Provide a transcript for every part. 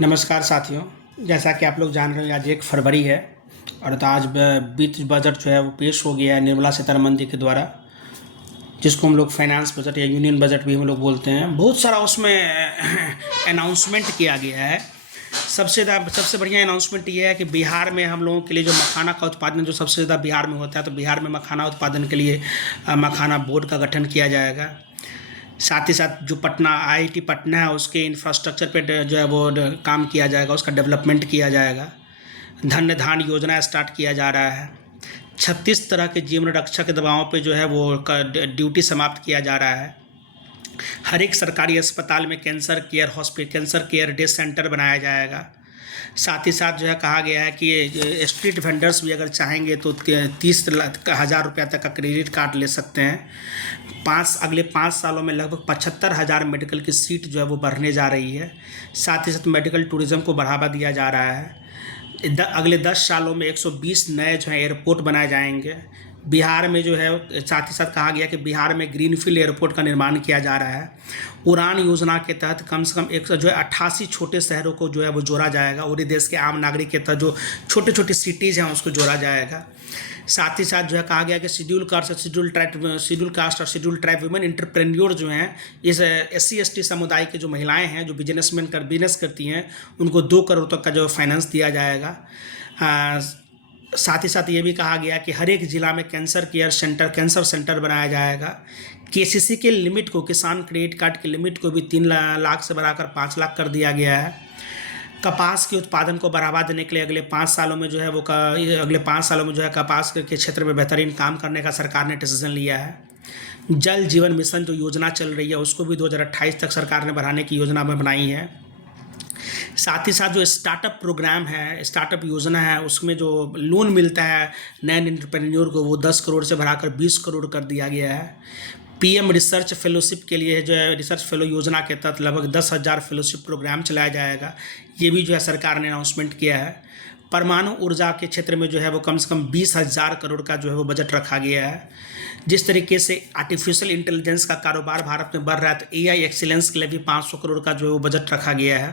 नमस्कार साथियों, जैसा कि आप लोग जान रहे हैं आज 1 फरवरी है और तो आज वित्त बजट जो है वो पेश हो गया है निर्मला सीतारमण जी के द्वारा, जिसको हम लोग फाइनेंस बजट या यूनियन बजट भी हम लोग बोलते हैं। बहुत सारा उसमें अनाउंसमेंट किया गया है। सबसे बढ़िया अनाउंसमेंट ये है कि बिहार में हम लोगों के लिए जो मखाना का उत्पादन जो सबसे ज़्यादा बिहार में होता है, तो बिहार में मखाना उत्पादन के लिए मखाना बोर्ड का गठन किया जाएगा। साथ ही साथ जो पटना आईआईटी पटना है उसके इंफ्रास्ट्रक्चर पे जो है वो काम किया जाएगा, उसका डेवलपमेंट किया जाएगा। धन्य धान योजना स्टार्ट किया जा रहा है। 36 तरह के जीवन रक्षक दवाओं पे जो है वो ड्यूटी समाप्त किया जा रहा है। हर एक सरकारी अस्पताल में कैंसर केयर डे सेंटर बनाया जाएगा। साथ ही साथ जो है कहा गया है कि स्ट्रीट वेंडर्स भी अगर चाहेंगे तो 30,000 रुपया तक का क्रेडिट कार्ड ले सकते हैं। अगले 5 सालों में लगभग 75,000 मेडिकल की सीट जो है वो बढ़ने जा रही है। साथ ही साथ मेडिकल टूरिज़्म को बढ़ावा दिया जा रहा है। अगले 10 सालों में 120 नए जो है एयरपोर्ट बनाए जाएंगे। बिहार में जो है साथ ही साथ कहा गया कि बिहार में ग्रीनफील्ड एयरपोर्ट का निर्माण किया जा रहा है। उड़ान योजना के तहत कम से कम 88 छोटे शहरों को जो है वो जोड़ा जाएगा और देश के आम नागरिक के तहत जो छोटे छोटे सिटीज़ हैं उसको जोड़ा जाएगा। साथ ही साथ जो है कहा गया कि शेड्यूल कास्ट और शेड्यूल ट्राइब वुमेन एंटरप्रेन्योर जो हैं, इस SC/ST समुदाय के जो महिलाएं हैं जो बिजनेस करती हैं, उनको 2 करोड़ तक का जो फाइनेंस दिया जाएगा। साथ ही साथ ये भी कहा गया कि हर एक ज़िला में कैंसर सेंटर बनाया जाएगा। KCC के लिमिट को, किसान क्रेडिट कार्ड के लिमिट को भी 3 लाख से बढ़ाकर 5 लाख कर दिया गया है। कपास के उत्पादन को बढ़ावा देने के लिए अगले 5 सालों में जो है कपास के क्षेत्र में बेहतरीन काम करने का सरकार ने डिसीजन लिया है। जल जीवन मिशन जो योजना चल रही है उसको भी 2028 तक सरकार ने बढ़ाने की योजना में बनाई है। साथ ही साथ जो स्टार्टअप योजना है उसमें जो लोन मिलता है नए एंटरप्रेन्योर को, वो 10 करोड़ से बढ़ाकर 20 करोड़ कर दिया गया है। PM रिसर्च फेलोशिप के लिए जो है रिसर्च फेलो योजना के तहत लगभग 10,000 फेलोशिप प्रोग्राम चलाया जाएगा। ये भी जो है सरकार ने अनाउंसमेंट किया है। परमाणु ऊर्जा के क्षेत्र में जो है वो कम से कम 20,000 करोड़ का जो है वो बजट रखा गया है। जिस तरीके से आर्टिफिशियल इंटेलिजेंस का कारोबार भारत में बढ़ रहा है, तो AI एक्सीलेंस के लिए भी 500 करोड़ का जो है वो बजट रखा गया है।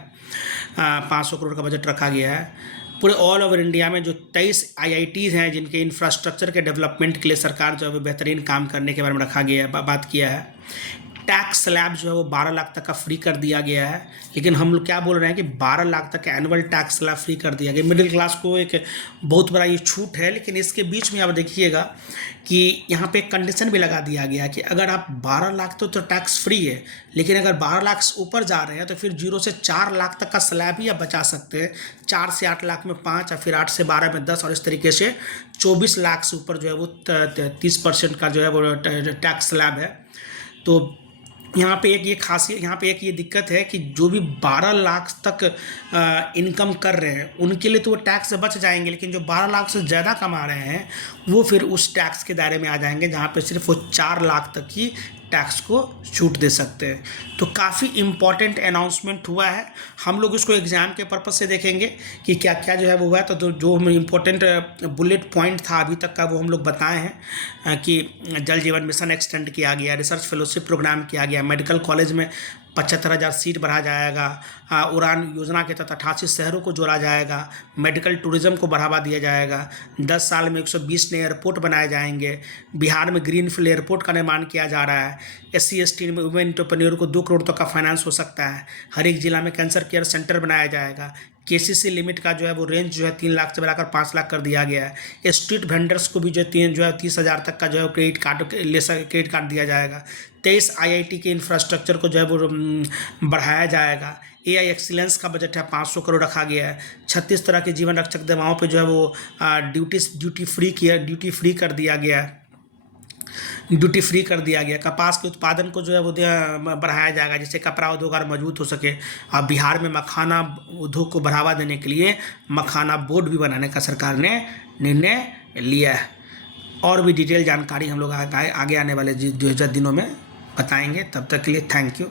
500 करोड़ का बजट रखा गया है। पूरे ऑल ओवर इंडिया में जो 23 IITs हैं जिनके इंफ्रास्ट्रक्चर के डेवलपमेंट के लिए सरकार जो है बेहतरीन काम करने के बारे में रखा गया है, बात किया है। टैक्स स्लैब जो है वो 12 लाख तक का फ्री कर दिया गया है। लेकिन हम लोग क्या बोल रहे हैं कि 12 लाख तक का एनुअल टैक्स स्लैब फ्री कर दिया गया। मिडिल क्लास को एक बहुत बड़ा ये छूट है, लेकिन इसके बीच में आप देखिएगा कि यहाँ पे एक कंडीशन भी लगा दिया गया कि अगर आप 12 लाख तो टैक्स फ्री है, लेकिन अगर 12 लाख से ऊपर जा रहे हैं तो फिर 0 से 4 लाख तक का स्लैब ही आप बचा सकते हैं। 4 से 8 लाख में 5 या फिर 8 से 12 में 10 और इस तरीके से 24 लाख से ऊपर जो है वो 30% का जो है वो टैक्स स्लैब है। तो यहाँ पे एक ये दिक्कत है कि जो भी 12 लाख तक इनकम कर रहे हैं उनके लिए तो वो टैक्स से बच जाएंगे, लेकिन जो 12 लाख से ज़्यादा कमा रहे हैं वो फिर उस टैक्स के दायरे में आ जाएंगे, जहाँ पे सिर्फ वो 4 लाख तक ही टैक्स को छूट दे सकते हैं। तो काफ़ी इम्पॉर्टेंट अनाउंसमेंट हुआ है। हम लोग इसको एग्ज़ाम के पर्पज़ से देखेंगे कि क्या क्या जो है वो हुआ है। तो जो हम इम्पोर्टेंट बुलेट पॉइंट था अभी तक का वो हम लोग बताए हैं कि जल जीवन मिशन एक्सटेंड किया गया, रिसर्च फेलोशिप प्रोग्राम किया गया, मेडिकल कॉलेज में 75,000 सीट बढ़ा जाएगा, उड़ान योजना के तहत 88 शहरों को जोड़ा जाएगा, मेडिकल टूरिज़्म को बढ़ावा दिया जाएगा, 10 साल में 120 नए एयरपोर्ट बनाए जाएंगे, बिहार में ग्रीनफील्ड एयरपोर्ट का निर्माण किया जा रहा है, SC/ST में वुमेन एंटरप्रेन्योर को 2 करोड़ तक का फाइनेंस हो सकता है, हर एक जिला में कैंसर केयर सेंटर बनाया जाएगा, KCC लिमिट का जो है वो रेंज जो है 3 लाख से बढ़ाकर 5 लाख कर दिया गया है। स्ट्रीट वेंडर्स को भी जो है 30,000 तक का जो है क्रेडिट कार्ड दिया जाएगा। 23 IIT के इंफ्रास्ट्रक्चर को जो है वो बढ़ाया जाएगा। AI एक्सीलेंस का बजट है 500 करोड़ रखा गया है। 36 तरह के जीवन रक्षक दवाओं पे जो है वो ड्यूटी फ्री कर दिया गया। कपास के उत्पादन को जो है वो बढ़ाया जाएगा, जिससे कपड़ा उद्योग और मजबूत हो सके। और बिहार में मखाना उद्योग को बढ़ावा देने के लिए मखाना बोर्ड भी बनाने का सरकार ने निर्णय लिया है। और भी डिटेल जानकारी हम लोग आगे आने वाले दिनों में बताएंगे। तब तक के लिए थैंक यू।